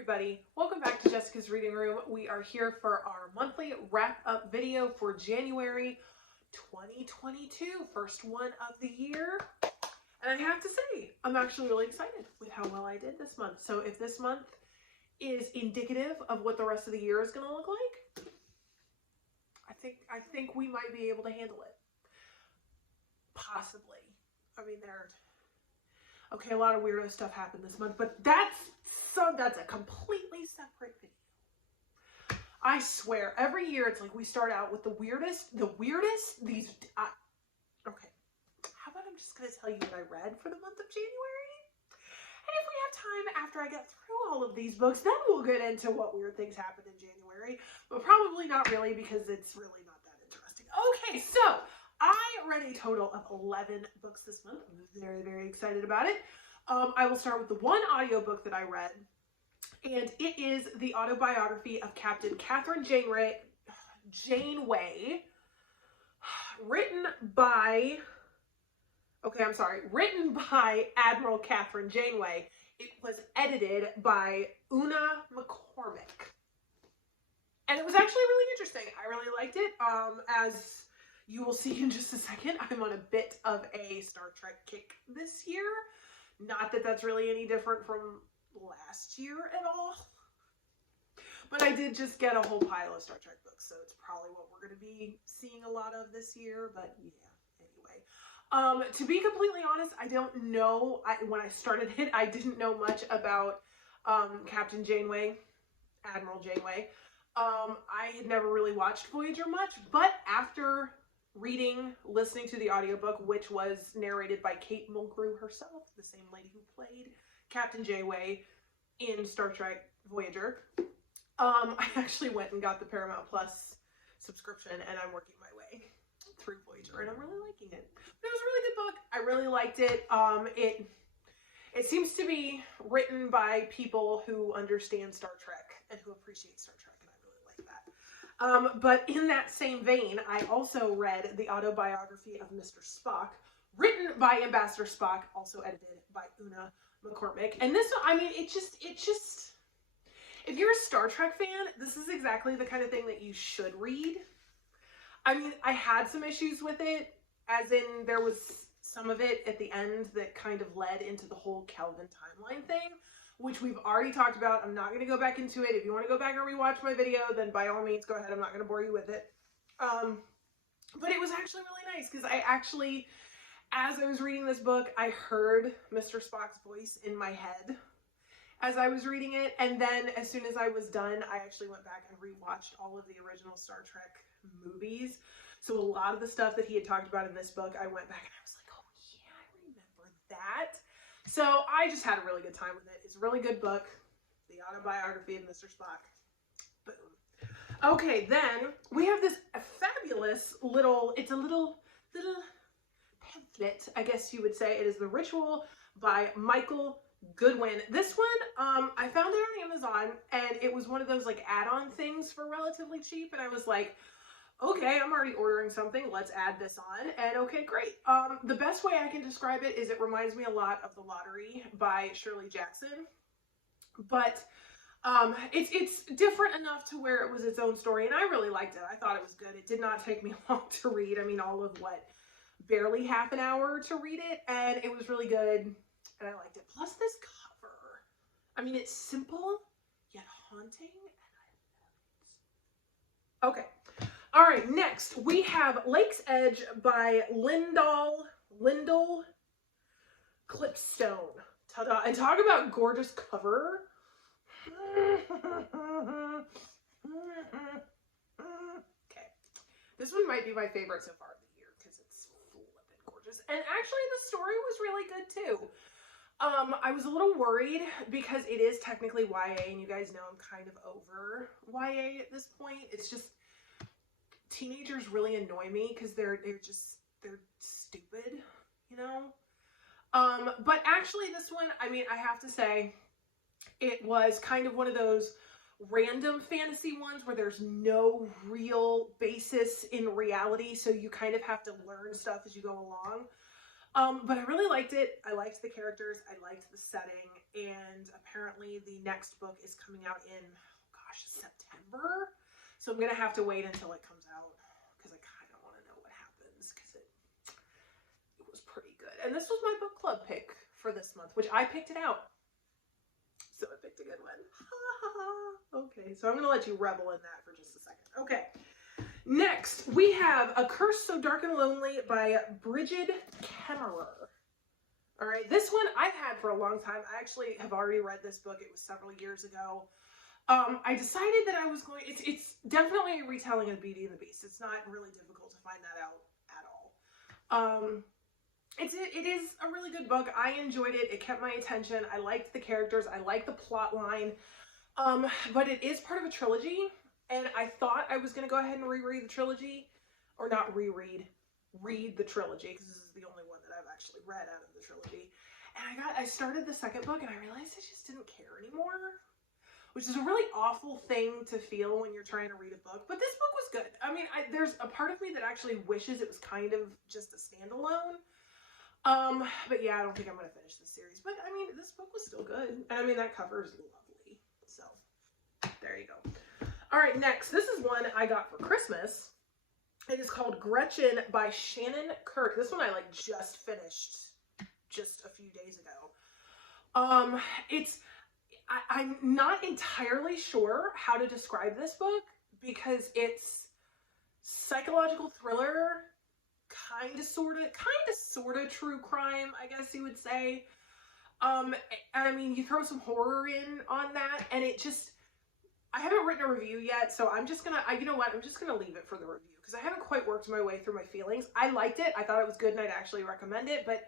everybody, welcome back to Jessica's Reading Room. We are here for our monthly wrap-up video for January 2022, first one of the year. And I have to say, I'm actually really excited with how well I did this month. So if this month is indicative of what the rest of the year is going to look like, I think we might be able to handle it. Possibly. I mean, okay, a lot of weirdo stuff happened this month, but that's a completely separate video. I swear, every year it's like we start out with the weirdest, okay. How about I'm just going to tell you what I read for the month of January? And if we have time after I get through all of these books, then we'll get into what weird things happened in January, but probably not really because it's really not that interesting. Okay, so I read a total of 11 books this month. I'm very, very excited about it. I will start with the one audiobook that I read, and it is the autobiography of Captain Kathryn Janeway, written by Admiral Kathryn Janeway. It was edited by Una McCormick. And it was actually really interesting. I really liked it. As you will see in just a second, I'm on a bit of a Star Trek kick this year. Not that that's really any different from last year at all. But I did just get a whole pile of Star Trek books, so it's probably what we're going to be seeing a lot of this year. But yeah, anyway. To be completely honest, I don't know. When I started it, I didn't know much about Captain Janeway, Admiral Janeway. I had never really watched Voyager much, but after listening to the audiobook, which was narrated by Kate Mulgrew herself, the same lady who played Captain Janeway in Star Trek Voyager, I actually went and got the Paramount Plus subscription, and I'm working my way through Voyager, and I'm really liking it. But it was a really good book. I really liked it. It seems to be written by people who understand Star Trek and who appreciate Star Trek. But in that same vein, I also read the autobiography of Mr. Spock, written by Ambassador Spock, also edited by Una McCormick. And this, I mean, it just, if you're a Star Trek fan, this is exactly the kind of thing that you should read. I mean, I had some issues with it, as in there was some of it at the end that kind of led into the whole Kelvin timeline thing, which we've already talked about. I'm not going to go back into it. If you want to go back and rewatch my video, then by all means, go ahead. I'm not going to bore you with it. But it was actually really nice because as I was reading this book, I heard Mr. Spock's voice in my head as I was reading it. And then as soon as I was done, I actually went back and rewatched all of the original Star Trek movies. So a lot of the stuff that he had talked about in this book, I went back and I was like, oh yeah, I remember that. So I just had a really good time with it. It's a really good book. The autobiography of Mr. Spock. Boom. Okay, then we have this fabulous little pamphlet, I guess you would say. It is The Ritual by Michael Goodwin. This one, I found it on Amazon, and it was one of those like add-on things for relatively cheap, and I was like, okay, I'm already ordering something. Let's add this on. And okay, great. The best way I can describe it is it reminds me a lot of The Lottery by Shirley Jackson. But it's different enough to where it was its own story. And I really liked it. I thought it was good. It did not take me long to read. I mean, all of barely half an hour to read it. And it was really good. And I liked it. Plus this cover. I mean, it's simple yet haunting. And I love it. Okay. All right, next we have Lake's Edge by Lyndall Clipstone. Ta-da. And talk about gorgeous cover. Okay. This one might be my favorite so far of the year because it's flippin' gorgeous. And actually the story was really good too. I was a little worried because it is technically YA, and you guys know I'm kind of over YA at this point. It's just teenagers really annoy me because they're stupid, you know? But actually this one, I mean, I have to say, it was kind of one of those random fantasy ones where there's no real basis in reality, so you kind of have to learn stuff as you go along. But I really liked it. I liked the characters. I liked the setting. And apparently the next book is coming out in, gosh, September. So I'm going to have to wait until it comes out because I kind of want to know what happens because it was pretty good. And this was my book club pick for this month, which I picked it out. So I picked a good one. Okay, so I'm going to let you revel in that for just a second. Okay. Next, we have A Curse So Dark and Lonely by Brigid Kemmerer. All right, this one I've had for a long time. I actually have already read this book. It was several years ago. I decided that I was going, it's definitely a retelling of Beauty and the Beast. It's not really difficult to find that out at all. It is a really good book. I enjoyed it. It kept my attention. I liked the characters. I liked the plot line. But it is part of a trilogy. And I thought I was going to go ahead and reread the trilogy. Or not reread. Read the trilogy. Because this is the only one that I've actually read out of the trilogy. And I started the second book and I realized I just didn't care anymore. Which is a really awful thing to feel when you're trying to read a book. But this book was good. I mean, there's a part of me that actually wishes it was kind of just a standalone. But yeah, I don't think I'm going to finish this series. But I mean, this book was still good. And I mean, that cover is lovely. So, there you go. Alright, next. This is one I got for Christmas. It is called Gretchen by Shannon Kirk. This one I just finished just a few days ago. I'm not entirely sure how to describe this book because it's psychological thriller, kind of sort of true crime, I guess you would say. And I mean, you throw some horror in on that, and I haven't written a review yet, so I'm just gonna, you know what, I'm just gonna leave it for the review because I haven't quite worked my way through my feelings. I liked it. I thought it was good, and I'd actually recommend it, but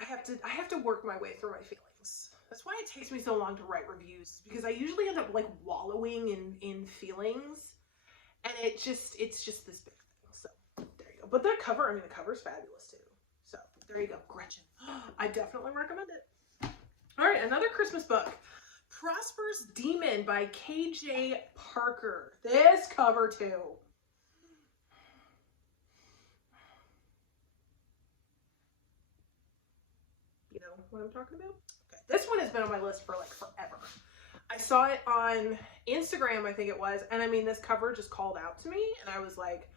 I have to work my way through my feelings. That's why it takes me so long to write reviews, because I usually end up wallowing in feelings, and it's just this big thing. So there you go. But the cover, I mean, the cover's fabulous too. So there you go, Gretchen. I definitely recommend it. All right, another Christmas book, Prosper's Demon by KJ Parker. This cover too. You know what I'm talking about? Okay. This one has been on my list for forever. I saw it on Instagram, I think it was, and I mean, this cover just called out to me, and I was like,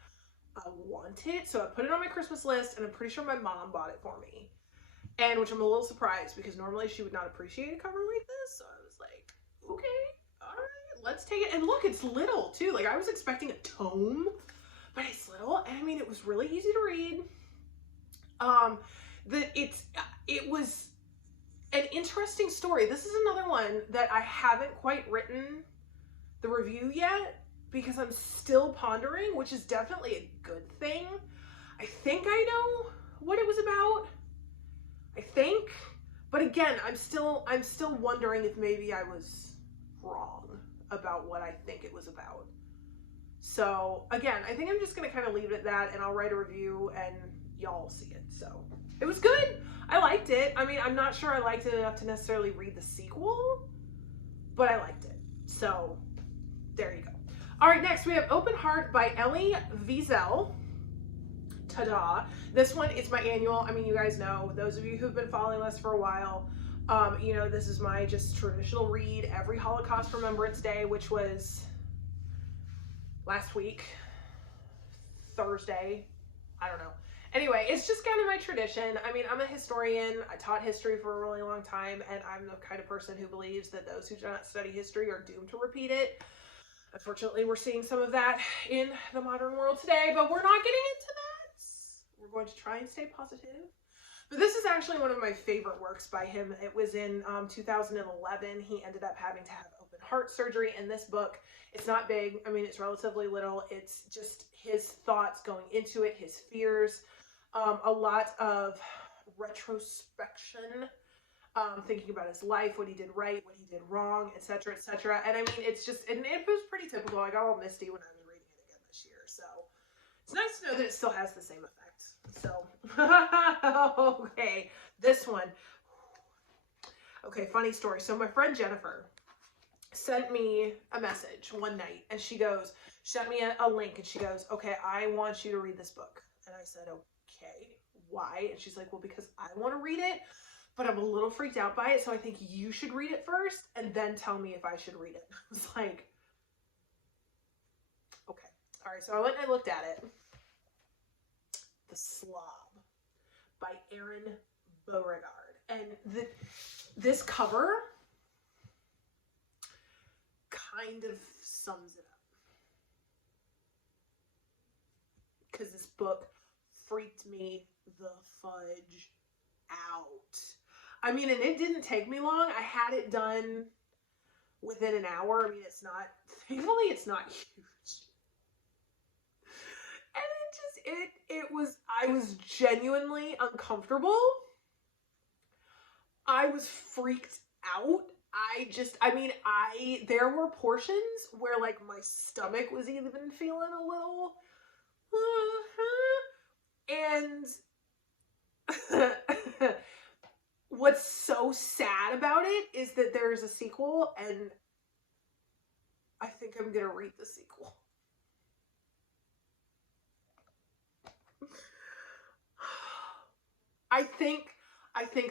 I want it. So I put it on my Christmas list, and I'm pretty sure my mom bought it for me. And which I'm a little surprised because normally she would not appreciate a cover like this. So I was like, okay, all right, let's take it. And look, it's little too. I was expecting a tome, but it's little, and I mean, it was really easy to read. It was an interesting story. This is another one that I haven't quite written the review yet because I'm still pondering, which is definitely a good thing. I think I know what it was about. I think, but again, I'm still wondering if maybe I was wrong about what I think it was about. So again, I think I'm just gonna kind of leave it at that, and I'll write a review and y'all see it. So it was good. I liked it. I mean, I'm not sure I liked it enough to necessarily read the sequel, but I liked it. So there you go. All right, next we have Open Heart by Elie Wiesel. Ta-da. This one is my annual. I mean, you guys know, those of you who've been following us for a while, you know, this is my just traditional read every Holocaust Remembrance Day, which was last week, Thursday. I don't know. Anyway, it's just kind of my tradition. I mean, I'm a historian. I taught history for a really long time, and I'm the kind of person who believes that those who do not study history are doomed to repeat it. Unfortunately, we're seeing some of that in the modern world today, but we're not getting into that. We're going to try and stay positive. But this is actually one of my favorite works by him. It was in 2011. He ended up having to have open heart surgery. In this book, it's not big. I mean, it's relatively little. It's just his thoughts going into it, his fears, a lot of retrospection, thinking about his life, what he did right, what he did wrong, etc., etc. And I mean, it's just, and it was pretty typical. I got all misty when I was reading it again this year. So it's nice to know that it still has the same effect. So, okay, this one. Okay, funny story. So my friend Jennifer sent me a message one night, and she sent me a link, and she goes, okay, I want you to read this book. And I said, okay, why? And she's like, well, because I want to read it, but I'm a little freaked out by it, so I think you should read it first and then tell me if I should read it. I was like, okay. All right, so I went and I looked at it. The Slob by Erin Beauregard. And this cover kind of sums it up. Because this book freaked me the fudge out. I mean, and it didn't take me long. I had it done within an hour. I mean, it's not, thankfully it's not huge. And I was genuinely uncomfortable. I was freaked out. There were portions where like my stomach was even feeling a little, and what's so sad about it is that there's a sequel, and I think I'm gonna read the sequel. I think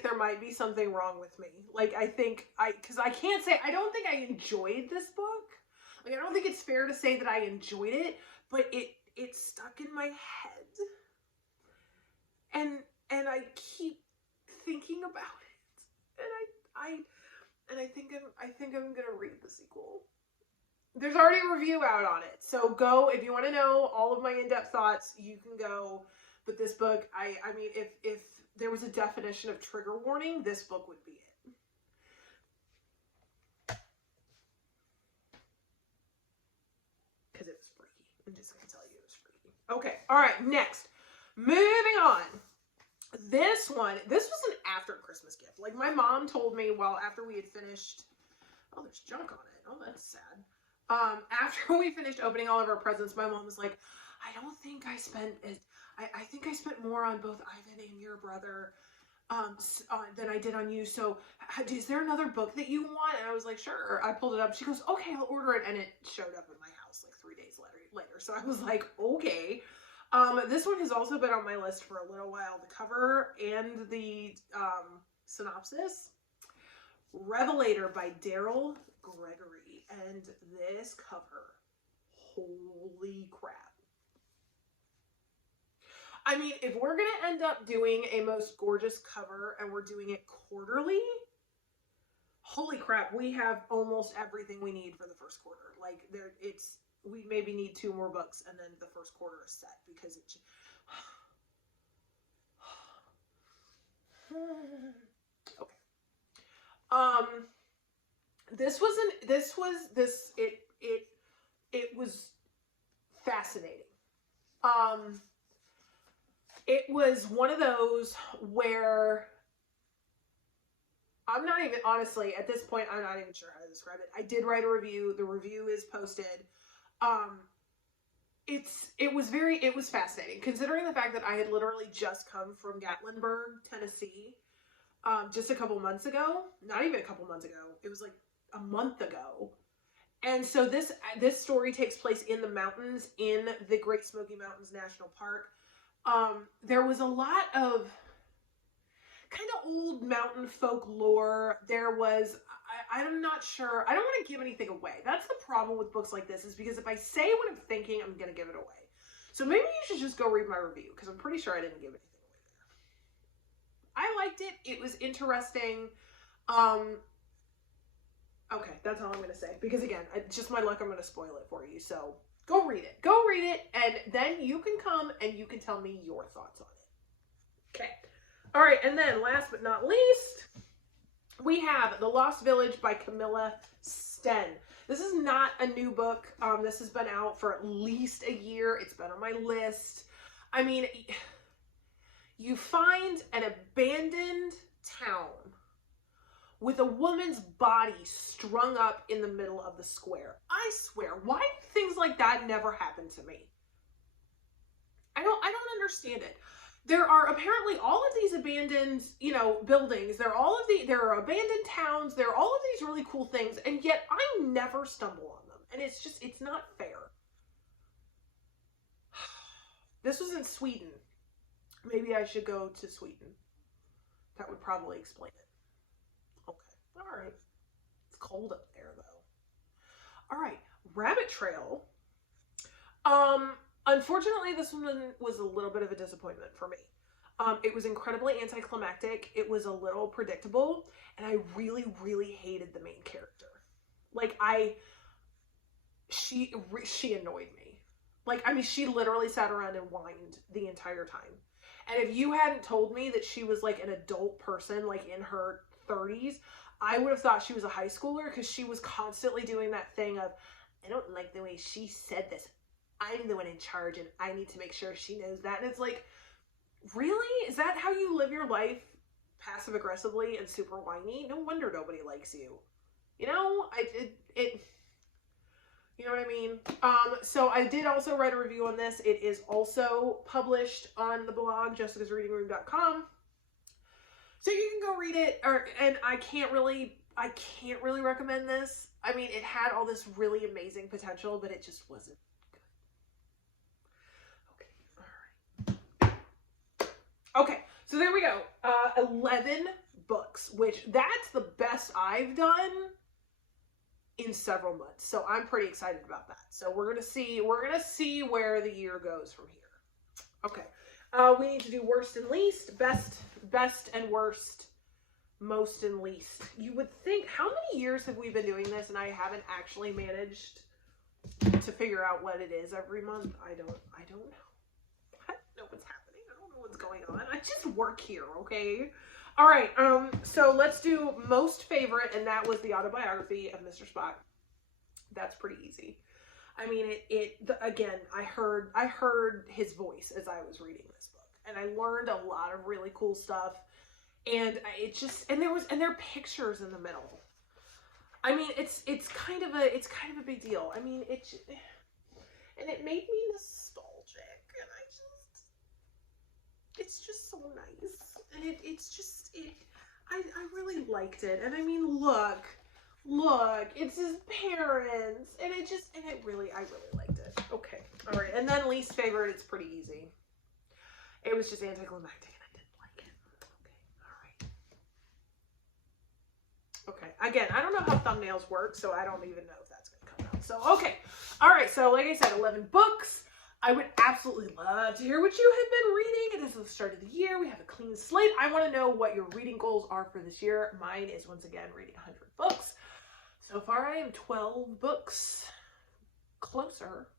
there might be something wrong with me. Like, because I can't say, I don't think I enjoyed this book. Like, I don't think it's fair to say that I enjoyed it, but it stuck in my head. And I keep thinking about it. And I think I'm gonna read the sequel. There's already a review out on it. So go, if you want to know all of my in-depth thoughts, you can go. But this book, I mean, if there was a definition of trigger warning, this book would be it. Because it was freaky. I'm just going to tell you it was freaky. Okay, all right, next. Moving on. This was an after Christmas gift. Like, my mom told me, well, after we had finished, oh, there's junk on it. Oh, that's sad. After we finished opening all of our presents, my mom was like, I don't think I spent it. I think I spent more on both Ivan and your brother than I did on you. So is there another book that you want? And I was like, sure. I pulled it up. She goes, okay, I'll order it. And it showed up in my house like 3 days later. So I was like, okay. This one has also been on my list for a little while. The cover and the synopsis. Revelator by Daryl Gregory. And this cover, holy crap. I mean, if we're going to end up doing a most gorgeous cover and we're doing it quarterly, holy crap, we have almost everything we need for the first quarter. Like, we maybe need 2 more books and then the first quarter is set because it's... Okay. It was fascinating. It was one of those where honestly, at this point, I'm not even sure how to describe it. I did write a review. The review is posted. It was fascinating, considering the fact that I had literally just come from Gatlinburg, Tennessee, just a couple months ago. Not even a couple months ago. It was like a month ago. And so this story takes place in the mountains, in the Great Smoky Mountains National Park. There was a lot of kind of old mountain folklore. There was, I'm not sure. I don't want to give anything away. That's the problem with books like this, is because if I say what I'm thinking, I'm going to give it away. So maybe you should just go read my review, because I'm pretty sure I didn't give anything away there. I liked it. It was interesting. Okay, that's all I'm going to say. Because again, it's just my luck, I'm going to spoil it for you. So go read it. Go read it, and then you can come and you can tell me your thoughts on it. Okay. All right, and then last but not least, we have The Lost Village by Camilla Sten. This is not a new book. This has been out for at least a year. It's been on my list. I mean, you find an abandoned town with a woman's body strung up in the middle of the square. I swear, why do things like that never happen to me? I don't understand it. There are apparently all of these abandoned, buildings. There are abandoned towns. There are all of these really cool things, and yet I never stumble on them. And it's not fair. This was in Sweden. Maybe I should go to Sweden. That would probably explain it. Okay. All right. It's cold up there, though. All right. Rabbit Trail. Unfortunately, this one was a little bit of a disappointment for me. It was incredibly anticlimactic. It was a little predictable, and I really, really hated the main character. Like, she annoyed me. Like, I mean, she literally sat around and whined the entire time. And if you hadn't told me that she was like an adult person, like in her 30s, I would have thought she was a high schooler, because she was constantly doing that thing of, I don't like the way she said this. I'm the one in charge, and I need to make sure she knows that. And it's like, really? Is that how you live your life? Passive aggressively and super whiny? No wonder nobody likes you. You know, you know what I mean? So I did also write a review on this. It is also published on the blog, jessicasreadingroom.com. So you can go read it, and I can't really recommend this. I mean, it had all this really amazing potential, but it just wasn't. Okay, so there we go. 11 books, which that's the best I've done in several months. So I'm pretty excited about that. So we're gonna see where the year goes from here. Okay, we need to do worst and least, best and worst, most and least. You would think, how many years have we been doing this, and I haven't actually managed to figure out what it is every month? I don't know. I don't know what's happening. What's going on. I just work here, okay? All right, so let's do most favorite, and that was the autobiography of Mr. Spock. That's pretty easy. I mean, again, I heard his voice as I was reading this book, and I learned a lot of really cool stuff, and there are pictures in the middle. I mean, it's kind of a big deal. I mean, and it made me nostalgic, and it's just so nice, and I really liked it. And I mean, look, it's his parents, and I really liked it. Okay, all right, and then least favorite, it's pretty easy. It was just anticlimactic, and I didn't like it. Okay, all right. Okay, again, I don't know how thumbnails work, so I don't even know if that's gonna come out. So, okay, all right, so like I said, 11 books. I would absolutely love to hear what you have been reading. It is the start of the year. We have a clean slate. I want to know what your reading goals are for this year. Mine is, once again, reading 100 books. So far, I am 12 books closer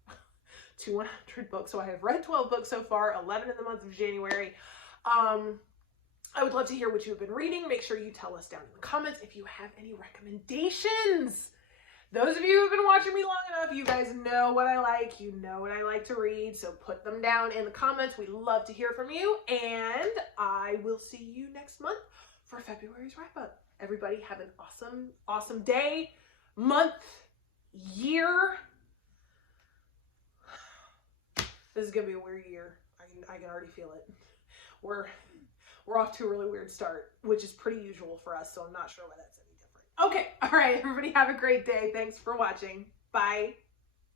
to 100 books. So I have read 12 books so far, 11 in the month of January. I would love to hear what you have been reading. Make sure you tell us down in the comments if you have any recommendations. Those of you who have been watching me long enough, you guys know what I like. You know what I like to read. So put them down in the comments. We love to hear from you. And I will see you next month for February's wrap up. Everybody have an awesome, awesome day, month, year. This is going to be a weird year. I can already feel it. We're off to a really weird start, which is pretty usual for us. So I'm not sure why that's any different. Okay. All right, everybody have a great day. Thanks for watching. Bye.